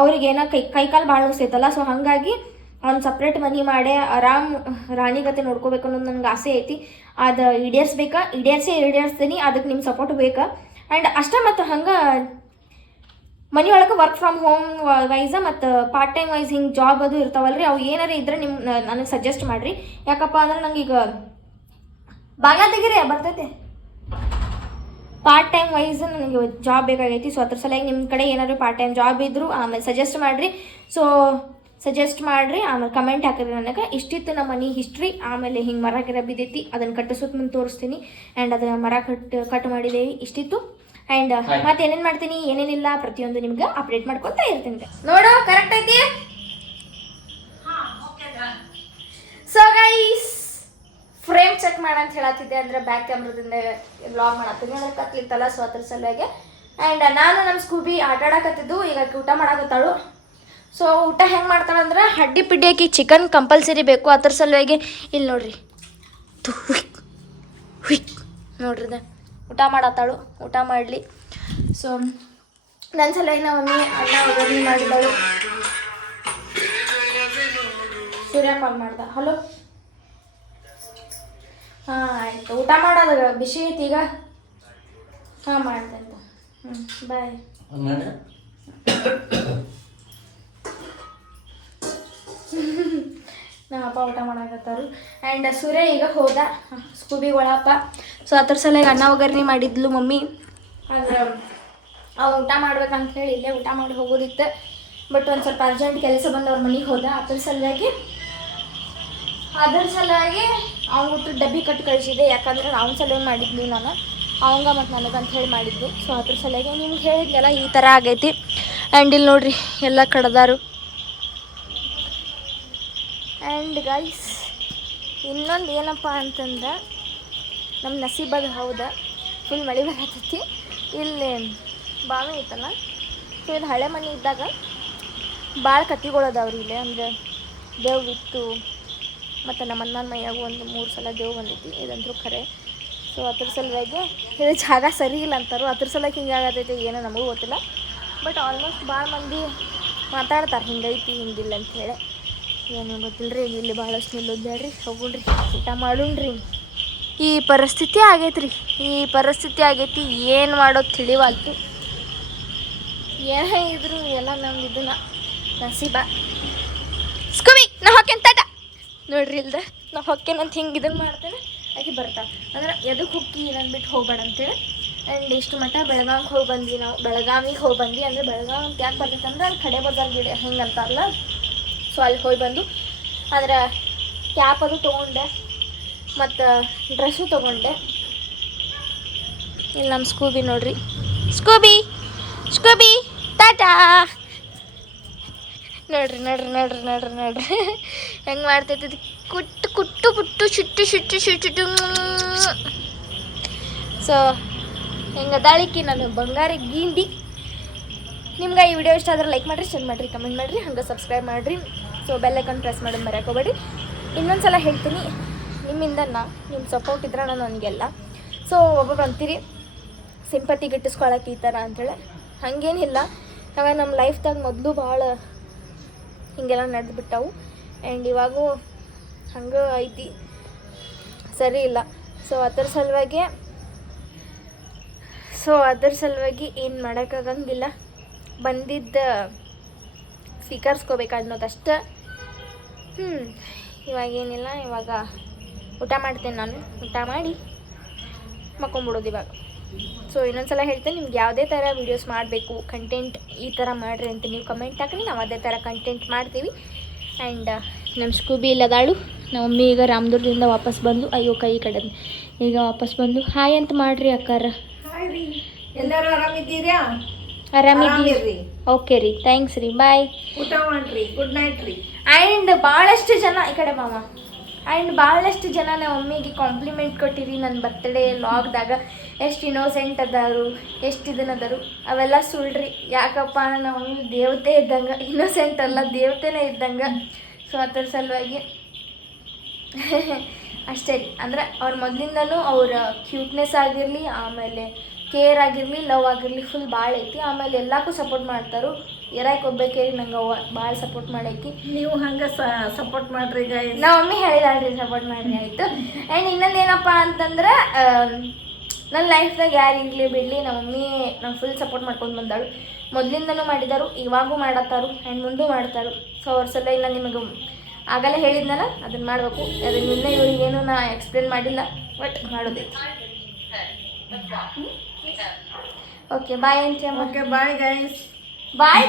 ಅವ್ರಿಗೆ ಏನೋ ಕೈ, ಕೈಕಾಲು ಭಾಳ ನೋಸ್ತೈತಲ್ಲ ಸೊ ಹಾಗಾಗಿ ಒಂದು ಸಪ್ರೇಟ್ ಮನೆ ಮಾಡಿ ಆರಾಮ್ ರಾಣಿ ಗತೆ ನೋಡ್ಕೋಬೇಕು ಅನ್ನೋದು ನನಗೆ ಆಸೆ ಐತಿ. ಅದು ಈಡೇರಿಸ್ಬೇಕಾ? ಈಡೇರಿಸೇ ಈಡೇರಿಸ್ತೀನಿ. ಅದಕ್ಕೆ ನಿಮ್ಮ ಸಪೋರ್ಟ್ ಬೇಕಾ? ಆ್ಯಂಡ್ ಅಷ್ಟೇ ಮತ್ತು ಹಂಗೆ ಮನೆಯೊಳಗೆ ವರ್ಕ್ ಫ್ರಮ್ ಹೋಮ್ ವೈಸ ಮತ್ತು ಪಾರ್ಟ್ ಟೈಮ್ ವೈಸ್ ಹಿಂಗೆ ಜಾಬ್ ಅದು ಇರ್ತಾವಲ್ರಿ. ಅವು ಏನಾರ ಇದ್ರೆ ನಿಮ್ಮ ನನಗೆ ಸಜೆಸ್ಟ್ ಮಾಡಿರಿ. ಯಾಕಪ್ಪ ಅಂದ್ರೆ ನಂಗೆ ಈಗ ಬಾಗ್ಲ ತೆಗೀರಿ, ಬರ್ತೈತೆ. ಪಾರ್ಟ್ ಟೈಮ್ ವೈಸ್ ನನಗೆ ಜಾಬ್ ಬೇಕಾಗೈತಿ. ಸೊ ಅದ್ರ ಸಲುವಾಗಿ ನಿಮ್ಮ ಕಡೆ ಏನಾದ್ರು ಪಾರ್ಟ್ ಟೈಮ್ ಜಾಬ್ ಇದ್ರು, ಆಮೇಲೆ ಸಜೆಸ್ಟ್ ಮಾಡಿರಿ. ಸೊ ಸಜೆಸ್ಟ್ ಮಾಡ್ರಿ ಆಮೇಲೆ ಕಮೆಂಟ್ ಹಾಕಿರಿ ನನಗೆ. ಇಷ್ಟಿತ್ತು ನಮ್ಮ ಮನೆ ಹಿಸ್ಟ್ರಿ ಆಮೇಲೆ ಹಿಂಗೆ ಮರ ಗಿರ ಬಿದ್ದೈತಿ ಅದನ್ನು ಕಟ್ಟಿಸೋದು ಮುಂದೆ ತೋರಿಸ್ತೀನಿ. ಆ್ಯಂಡ್ ಅದು ಮರ ಕಟ್ ಕಟ್ ಮಾಡಿದೆ ಇಷ್ಟಿತ್ತು. ಆ್ಯಂಡ್ ಮತ್ತೆ ಏನೇನು ಮಾಡ್ತೀನಿ ಏನೇನಿಲ್ಲ ಪ್ರತಿಯೊಂದು ನಿಮ್ಗೆ ಅಪ್ಡೇಟ್ ಮಾಡ್ಕೊತಾ ಇರ್ತೀನಿ. ನೋಡು ಕರೆಕ್ಟ್ ಐತಿ? ಸೊ ಗೈಸ್ ಫ್ರೇಮ್ ಚೆಕ್ ಮಾಡಂತ ಹೇಳತ್ತಿದ್ದೆ. ಅಂದ್ರೆ ಬ್ಯಾಕ್ ಕ್ಯಾಮ್ರದಿಂದ ವ್ಲಾಗ್ ಮಾಡತ್ತೀನಿ ಅಂದ್ರೆ ಕತ್ಲಿತ್ತಲ್ಲ ಸೊ ಅದ್ರ ಸಲುವಾಗಿ. ಆ್ಯಂಡ್ ನಾನು ನಮ್ಮ ಸ್ಕೂಬಿ ಆಟ ಆಡಕತ್ತಿದ್ದು ಈಗ ಊಟ ಮಾಡಕತ್ತಾಳು. ಸೊ ಊಟ ಹೆಂಗೆ ಮಾಡ್ತಾಳೆ ಅಂದ್ರೆ ಹಡ್ಡಿ ಪಿಡ್ಡಿ ಹಾಕಿ ಚಿಕನ್ ಕಂಪಲ್ಸರಿ ಬೇಕು, ಅದ್ರ ಸಲುವಾಗಿ ಇಲ್ಲಿ ನೋಡ್ರಿ. ನೋಡ್ರಿ. ಊಟ ಮಾಡತ್ತಾಳು, ಊಟ ಮಾಡಲಿ. ಸೊ ನನ್ನ ಸಲುವಾಗಿ ನಮ್ಮ ಮಮ್ಮಿ, ಅಣ್ಣ ಒಗ್ಗರಣೆ ಮಾಡಿದಳು ಸೂರ್ಯ ಕಾಲ್ ಮಾಡ್ದ. ಹಲೋ ಹಾಂ, ಆಯ್ತು. ಊಟ ಮಾಡೋದ ಬಿಸಿ ಐತಿ ಈಗ. ಹಾಂ, ಮಾಡ್ದೆ ಹ್ಞೂ ಬಾಯ್ ನಮ್ಮ ಅಪ್ಪ ಊಟ ಮಾಡಾಕತ್ತಾರು. ಆ್ಯಂಡ್ ಸೂರ್ಯ ಈಗ ಹೋದ. ಸ್ಕೂಬಿ ಒಳಪ್ಪ. ಸೊ ಅದ್ರ ಸಲ ಅನ್ನ ಒಗ್ಗರಣೆ ಮಾಡಿದ್ಲು ಮಮ್ಮಿ. ಅಂದ್ರೆ ಅವ ಊಟ ಮಾಡ್ಬೇಕಂತ ಹೇಳಿ ಇಲ್ಲೇ ಊಟ ಮಾಡಿ ಹೋಗೋದಿತ್ತು. ಬಟ್ ಒಂದು ಸ್ವಲ್ಪ ಅರ್ಜೆಂಟ್ ಕೆಲಸ ಬಂದು ಅವ್ರ ಮನೆಗೆ ಹೋದ. ಅದ್ರ ಸಲುವಾಗಿ ಅದ್ರ ಸಲುವಾಗಿ ಅವ್ನು ಡಬ್ಬಿ ಕಟ್ಟು ಕಳಿಸಿದೆ. ಯಾಕಂದ್ರೆ ಅವ್ನ ಸಲುವಾಗಿ ಮಾಡಿದ್ಲು ನಾನು. ಅವಂಗ ಮತ್ತು ನನಗಂತ ಹೇಳಿ ಮಾಡಿದ್ದು. ಸೊ ಅದ್ರ ಸಲುವಾಗಿ ನಿಮ್ಗೆ ಹೇಳಿದ್ನಲ್ಲ, ಈ ಥರ ಆಗೈತಿ. ಆ್ಯಂಡ್ ಇಲ್ಲಿ ನೋಡ್ರಿ, ಎಲ್ಲ ಕಡ್ದಾರು. ಆ್ಯಂಡ್ ಗೈಸ್ ಇನ್ನೊಂದು ಏನಪ್ಪ ಅಂತಂದ್ರೆ ನಮ್ಮ ನಸೀಬದು ಹೌದಾ ಫುಲ್ ಮಳೆ ಬರತೈತಿ. ಇಲ್ಲಿ ಬಾವಿ ಐತಲ್ಲ ಸೊ ಇದು ಹಳೆ ಮನೆ ಇದ್ದಾಗ ಭಾಳ ಕತ್ತಿಗಳದಾವ್ರಿ ಇಲ್ಲಿ. ಅಂದರೆ ದೇವ್ ಇತ್ತು, ಮತ್ತು ನಮ್ಮ ಅಣ್ಣನ ಮೈಯಾಗ ಒಂದು ಮೂರು ಸಲ ದೇವ್ ಬಂದೈತಿ ಇದಂತರೂ ಖರೆ. ಸೊ ಅದ್ರ ಸಲುವಾಗಿ ಇದು ಜಾಗ ಸರಿ ಇಲ್ಲ ಅಂತಾರು. ಅದ್ರ ಸಲಕ್ಕೆ ಹಿಂಗೆ ಆಗತೈತಿ ಏನೋ ನಮಗೂ ಗೊತ್ತಿಲ್ಲ. ಬಟ್ ಆಲ್ಮೋಸ್ಟ್ ಭಾಳ ಮಂದಿ ಮಾತಾಡ್ತಾರೆ, ಹಿಂಗೈತಿ ಹಿಂಗಿಲ್ಲ ಅಂತ ಹೇಳಿ. ಏನು ಗೊತ್ತಿಲ್ಲ ರೀ ಇಲ್ಲಿ ಭಾಳಷ್ಟು ನಿಲ್ಲೋದ್ಯಾಡ್ರಿ ಹೋಗ್ರಿ ಊಟ ಮಾಡೋಣ್ರಿ. ಈ ಪರಿಸ್ಥಿತಿ ಆಗೈತ್ರಿ. ಈ ಪರಿಸ್ಥಿತಿ ಆಗೈತಿ, ಏನು ಮಾಡೋದು ತಿಳಿವಾಗ್ತು ಏನೇ ಇದ್ರು ಎಲ್ಲ ನಮ್ದು ಇದನ್ನ ನಸೀಬ. ಸ್ಕೂಬಿ, ನಾ ಹೊಕ್ಕೇನ್ ತಟ ನೋಡ್ರಿ ಇಲ್ದ, ನಾ ಹೊಕ್ಕೇನಂತ ಹಿಂಗೆ ಇದನ್ನು ಮಾಡ್ತೇನೆ. ಆಕೆ ಬರ್ತಾ ಅಂದ್ರೆ ಎದಕ್ಕೆ ಹುಕ್ಕಿ ನಾನು ಬಿಟ್ಟು ಹೋಗ್ಬೇಡ ಅಂತೇಳಿ. ಆ್ಯಂಡ್ ಇಷ್ಟು ಮಟ್ಟ ಬೆಳಗಾವಿಗೆ ಹೋಗಿ ಬಂದ್ವಿ ನಾವು. ಬೆಳಗಾವಿಗೆ ಹೋಗಿ ಬಂದ್ವಿ ಅಂದರೆ ಬೆಳಗಾವಿ ಯಾಕೆ ಬರ್ತೈತೆ ಅಂದ್ರೆ ಅಲ್ಲಿ ಕಡೆ ಗಿಡ ಹೆಂಗೆ ಅಂತಾರಲ್ಲ. ಸೊ ಅಲ್ಲಿ ಹೋಗಿ ಬಂದು ಅಂದ್ರೆ ಕ್ಯಾಪ್ ಅದು ತೊಗೊಂಡೆ. ಮತ್ತು ಡ್ರೆಸ್ಸು ತೊಗೊಂಡೆ. ಇಲ್ಲಿ ನಮ್ಮ ಸ್ಕೂಬಿ ನೋಡ್ರಿ. ಸ್ಕೂಬಿ ಸ್ಕೂಬಿ ಟಾಟಾ ನೋಡ್ರಿ ನೋಡ್ರಿ ನೋಡ್ರಿ ನೋಡ್ರಿ ನೋಡ್ರಿ. ಹೆಂಗೆ ಮಾಡ್ತೈತಿ ಕುಟ್ಟು ಕುಟ್ಟು ಕುಟ್ಟು ಶುಟ್ಟು ಶುಟ್ಟು ಶುಟ್ಟು ಸೊ, ಹೆಂಗೆ ದಾಳಿಕಿ ನಾನು ಬಂಗಾರ ಗೀಂಡಿ. ನಿಮ್ಗೆ ಈ ವಿಡಿಯೋ ಇಷ್ಟ ಆದ್ರೆ ಲೈಕ್ ಮಾಡಿರಿ ಶೇರ್ ಮಾಡಿರಿ ಕಮೆಂಟ್ ಮಾಡಿರಿ, ಹಂಗೆ ಸಬ್ಸ್ಕ್ರೈಬ್ ಮಾಡಿರಿ. ಸೊ ಬೆಲ್ಲೈಕನ್ ಪ್ರೆಸ್ ಮಾಡೋದು ಮರ್ಯಾಕೆ ಹೋಗ್ಬೇಡಿ ಇನ್ನೊಂದು ಸಲ ಹೇಳ್ತೀನಿ, ನಿಮ್ಮಿಂದ ನಾ ನಿಮ್ಮ ಸಪೋರ್ಟ್ ಇದ್ರೆ ನಾನು ನನಗೆಲ್ಲ. ಸೊ ಒಬ್ಬೊಬ್ರು ಅಂತೀರಿ ಸಿಂಪತಿ ಗಿಟ್ಟಿಸ್ಕೊಳಕ್ಕೆ ಈ ಥರ ಅಂಥೇಳಿ ಹಾಗೇನಿಲ್ಲ. ಆಗ ನಮ್ಮ ಲೈಫ್ದಾಗ ಮೊದಲು ಭಾಳ ಹೀಗೆಲ್ಲ ನಡೆದುಬಿಟ್ಟವು. ಆ್ಯಂಡ್ ಇವಾಗೂ ಹಂಗೆ ಐತಿ. ಸರಿ ಇಲ್ಲ. ಸೊ ಅದ್ರ ಸಲುವಾಗಿ ಸೊ ಅದರ ಸಲುವಾಗಿ ಏನು ಮಾಡೋಕ್ಕಾಗಂಗಿಲ್ಲ ಬಂದಿದ್ದ, ಸ್ವೀಕರಿಸ್ಕೋಬೇಕು ಅನ್ನೋದಷ್ಟೇ. ಹ್ಞೂ ಇವಾಗ ಏನಿಲ್ಲ ಇವಾಗ ಊಟ ಮಾಡ್ತೇನೆ ನಾನು. ಊಟ ಮಾಡಿ ಮಕ್ಕೊಂಬಿಡೋದು ಇವಾಗ. ಸೊ ಇನ್ನೊಂದ್ಸಲ ಹೇಳ್ತೇನೆ ನಿಮ್ಗೆ ಯಾವುದೇ ಥರ ವೀಡಿಯೋಸ್ ಮಾಡಬೇಕು ಕಂಟೆಂಟ್ ಈ ಥರ ಮಾಡಿರಿ ಅಂತ ನೀವು ಕಮೆಂಟ್ ಹಾಕಿ ನಾವು ಅದೇ ಥರ ಕಂಟೆಂಟ್ ಮಾಡ್ತೀವಿ. ಆ್ಯಂಡ್ ನಮ್ಮ ಸ್ಕೂಬಿ ಇಲ್ಲದಾಳು ನಮ್ಮ ಮಮ್ಮಿ ಈಗ ರಾಮದುರ್ಗದಿಂದ ವಾಪಸ್ ಬಂದು ಅಯ್ಯೋ ಕೈ ಕಡೆ ಈಗ ವಾಪಸ್ ಬಂದು ಹಾಯ್ ಅಂತ ಮಾಡ್ರಿ ಅಕ್ಕಾರ. ಎಲ್ಲರೂ ಆರಾಮಿದ್ದೀರಾ? ಆರಾಮಿದ್ದೀರಿ ಓಕೆ ರೀ. ಥ್ಯಾಂಕ್ಸ್ ರೀ. ಬಾಯ್ ಊಟ ಮಾಡಿರಿ. ಗುಡ್ ನೈಟ್ ರೀ. ಆ್ಯಂಡ್ ಭಾಳಷ್ಟು ಜನ, ಈ ಕಡೆ ಮಾಮ. ಆ್ಯಂಡ್ ಭಾಳಷ್ಟು ಜನ ನಮ್ಮ ಮಮ್ಮಿಗೆ ಕಾಂಪ್ಲಿಮೆಂಟ್ ಕೊಟ್ಟಿರಿ ನನ್ನ ಬರ್ತ್ಡೇ ಲಾಗ್ದಾಗ ಎಷ್ಟು ಇನೋಸೆಂಟ್ ಅದಾರು, ಎಷ್ಟು ಇದನ್ನ ಅದಾರು, ಅವೆಲ್ಲ ಸುಳ್ರಿ. ಯಾಕಪ್ಪ ನಮ್ಮ ಮಮ್ಮಿ ದೇವತೆ ಇದ್ದಂಗೆ ಇನೋಸೆಂಟ್ ಅಲ್ಲ, ದೇವತೆನೇ ಇದ್ದಂಗೆ. ಸೊ ಅದರ ಸಲುವಾಗಿ ಅಷ್ಟೇ ರೀ. ಅಂದ್ರೆ ಅವ್ರ ಮೊದಲಿಂದನೂ ಅವ್ರ ಕ್ಯೂಟ್ನೆಸ್ ಆಗಿರಲಿ, ಆಮೇಲೆ ಕೇರ್ ಆಗಿರಲಿ ಲವ್ ಆಗಿರಲಿ ಫುಲ್ ಭಾಳ ಐತಿ. ಆಮೇಲೆ ಎಲ್ಲಕ್ಕೂ ಸಪೋರ್ಟ್ ಮಾಡ್ತಾರು. ಇರಾಕ್ ಒಬ್ಬೇಕೆ ನಂಗೆ ಭಾಳ ಸಪೋರ್ಟ್ ಮಾಡಕ್ಕೆ ನೀವು ಹಂಗ ಸಪೋರ್ಟ್ ಮಾಡ್ರಿ ಈಗ ನಮ್ಮ ಮಮ್ಮಿ ಹೇಳಿದಾಳ್ರಿ ಸಪೋರ್ಟ್ ಮಾಡ್ರಿ ಆಯಿತು. ಆ್ಯಂಡ್ ಇನ್ನೊಂದು ಏನಪ್ಪ ಅಂತಂದ್ರೆ ನನ್ನ ಲೈಫ್ದಾಗ ಯಾರು ಇರಲಿ ಬಿಡಲಿ ನಮ್ಮ ಮಮ್ಮಿ ನಮ್ಮ ಫುಲ್ ಸಪೋರ್ಟ್ ಮಾಡ್ಕೊಂಡು ಬಂದಾಳು. ಮೊದಲಿಂದನೂ ಮಾಡಿದಾರು ಇವಾಗೂ ಮಾಡತ್ತಾರು ಆ್ಯಂಡ್ ಮುಂದೂ ಮಾಡ್ತಾರು. ಸೊ ಅವ್ರ ಸಲ ಇಲ್ಲ ನಿಮಗೆ ಆಗಲೇ ಹೇಳಿದ್ನಲ್ಲ ಅದನ್ನು ಮಾಡಬೇಕು. ಅದನ್ನ ಇನ್ನೂ ಇವ್ರಿಗೇನು ನಾ ಎಕ್ಸ್ಪ್ಲೇನ್ ಮಾಡಿಲ್ಲ ಬಟ್ ಮಾಡೋದೈತಿ. ಓಕೆ ಬಾಯ್ ಅಂತ ಓಕೆ ಬಾಯ್ ಗೈಸ್ ಬಾಯ್